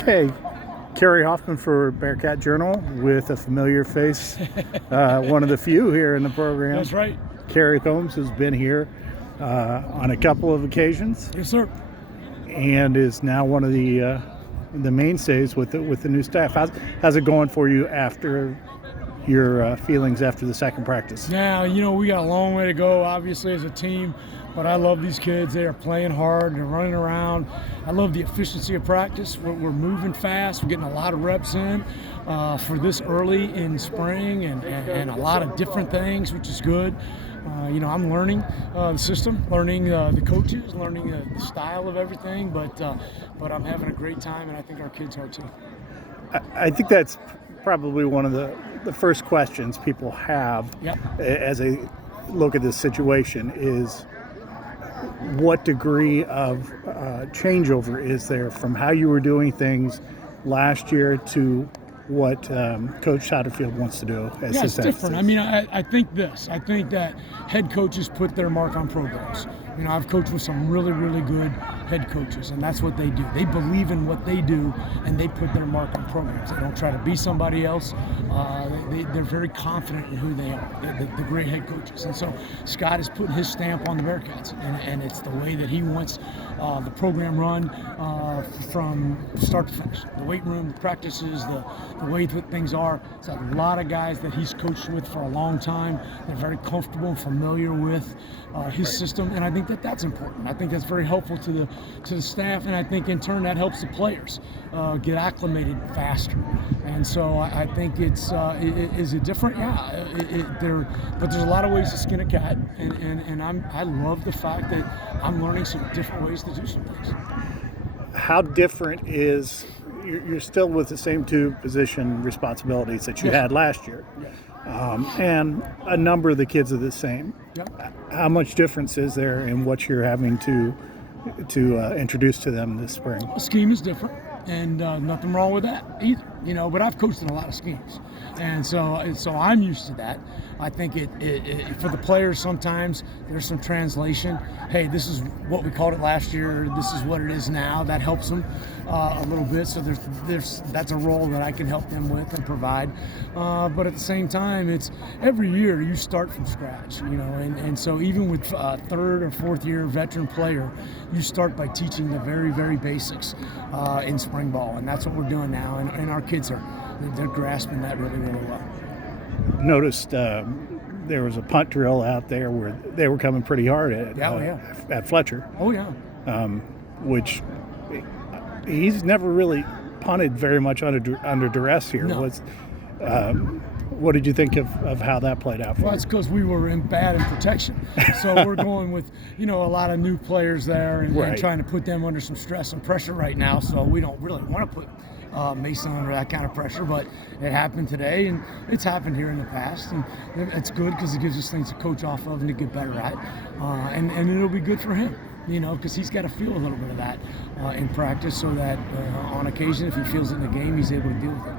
Okay, Kerry Hoffman for Bearcat Journal with a familiar face, one of the few here in the program. That's right. Kerry Coombs has been here on a couple of occasions. Yes, sir. And is now one of the mainstays with the new staff. How's it going for you after your feelings after the second practice? Now, we got a long way to go, obviously, as a team, but I love these kids. They are playing hard. They're running around. I love the efficiency of practice. We're moving fast. We're getting a lot of reps in for this early in spring and a lot of different things, which is good. I'm learning the system, learning the coaches, learning the style of everything, but I'm having a great time, and I think our kids are too. I think that's probably one of the first questions people have as they look at this situation is what degree of changeover is there from how you were doing things last year to what Coach Satterfield wants to do as it's different. I think that head coaches put their mark on programs. I've coached with some really, really good head coaches, and that's what they do. They believe in what they do, and they put their mark on programs. They don't try to be somebody else. They're very confident in who they are, the great head coaches. And so Scott is putting his stamp on the Bearcats, and it's the way that he wants the program run from start to finish. The weight room, the practices, the way that things are. It's a lot of guys that he's coached with for a long time. They're very comfortable and familiar with his system, and I think that's important. I think that's very helpful to the staff, and I think in turn that helps the players get acclimated faster. And so I think is it different? Yeah, but there's a lot of ways to skin a cat, and I love the fact that I'm learning some different ways to do some things. How different is you're still with the same two position responsibilities that you had last year? Yes. And a number of the kids are the same. Yep. How much difference is there in what you're having to introduce to them this spring? The scheme is different, and nothing wrong with that either. But I've coached in a lot of schemes, and so I'm used to that. I think it for the players sometimes there's some translation. Hey, this is what we called it last year. This is what it is now. That helps them a little bit. So that's a role that I can help them with and provide. But at the same time, it's every year you start from scratch. And so even with third or fourth year veteran player, you start by teaching the very, very basics in spring ball, and that's what we're doing now. And our kids they're grasping that really, really well. Noticed there was a punt drill out there where they were coming pretty hard at Fletcher. Oh yeah. Which he's never really punted very much under duress here. No. What did you think of how that played out for you? Well, it's because we were bad in protection. So we're going with, a lot of new players there and trying to put them under some stress and pressure right now. So we don't really want to put Mason under that kind of pressure, but it happened today, and it's happened here in the past, and it's good because it gives us things to coach off of and to get better at, and it'll be good for him, because he's got to feel a little bit of that in practice, so that on occasion, if he feels it in the game, he's able to deal with it.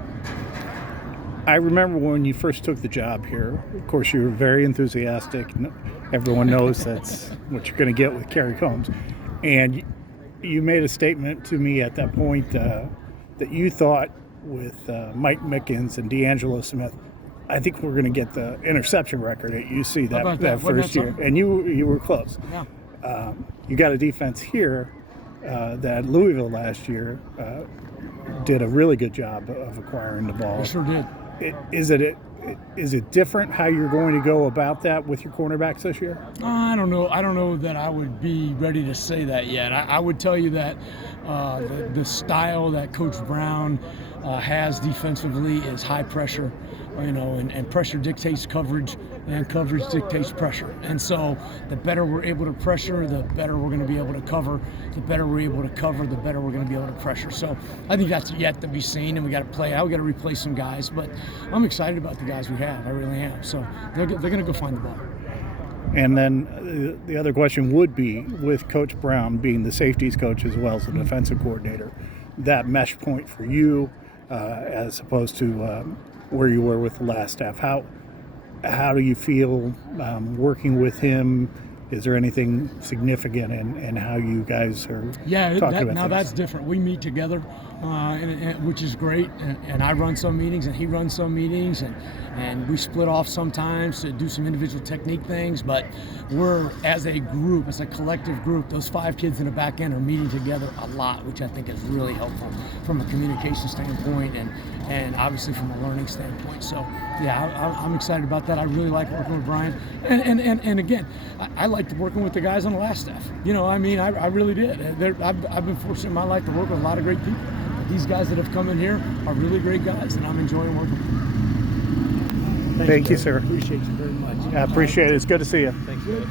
I remember when you first took the job here, of course, you were very enthusiastic. Everyone knows that's what you're going to get with Kerry Coombs, and you made a statement to me at that point that you thought with Mike Mickens and D'Angelo Smith, I think we're going to get the interception record at UC that first year. And you were close. Yeah. You got a defense here that Louisville last year did a really good job of acquiring the ball. They sure did. Is it different how you're going to go about that with your cornerbacks this year? I don't know that I would be ready to say that yet. I would tell you that the style that Coach Brown has defensively is high pressure, and pressure dictates coverage, and coverage dictates pressure. And so the better we're able to pressure, the better we're going to be able to cover. The better we're able to cover, the better we're going to be able to pressure. So I think that's yet to be seen, and we got to play out. We got to replace some guys, but I'm excited about the guys we have. I really am. So they're going to go find the ball. And then the other question would be, with Coach Brown being the safeties coach as well as the defensive coordinator, that mesh point for you as opposed to where you were with the last staff. How do you feel working with him Is there anything significant in how you guys are Yeah, talking about now things? that's different. We meet together, which is great. And I run some meetings, and he runs some meetings, and we split off sometimes to do some individual technique things. But we're, as a group, as a collective group, those 5 kids in the back end are meeting together a lot, which I think is really helpful from a communication standpoint and obviously from a learning standpoint. So, yeah, I'm excited about that. I really like working with Brian. And again, I liked working with the guys on the last staff. I really did. I've been fortunate in my life to work with a lot of great people. These guys that have come in here are really great guys, and I'm enjoying working with them. Thank you, sir. Appreciate you very much. I appreciate it. It's good to see you. Thanks, guys.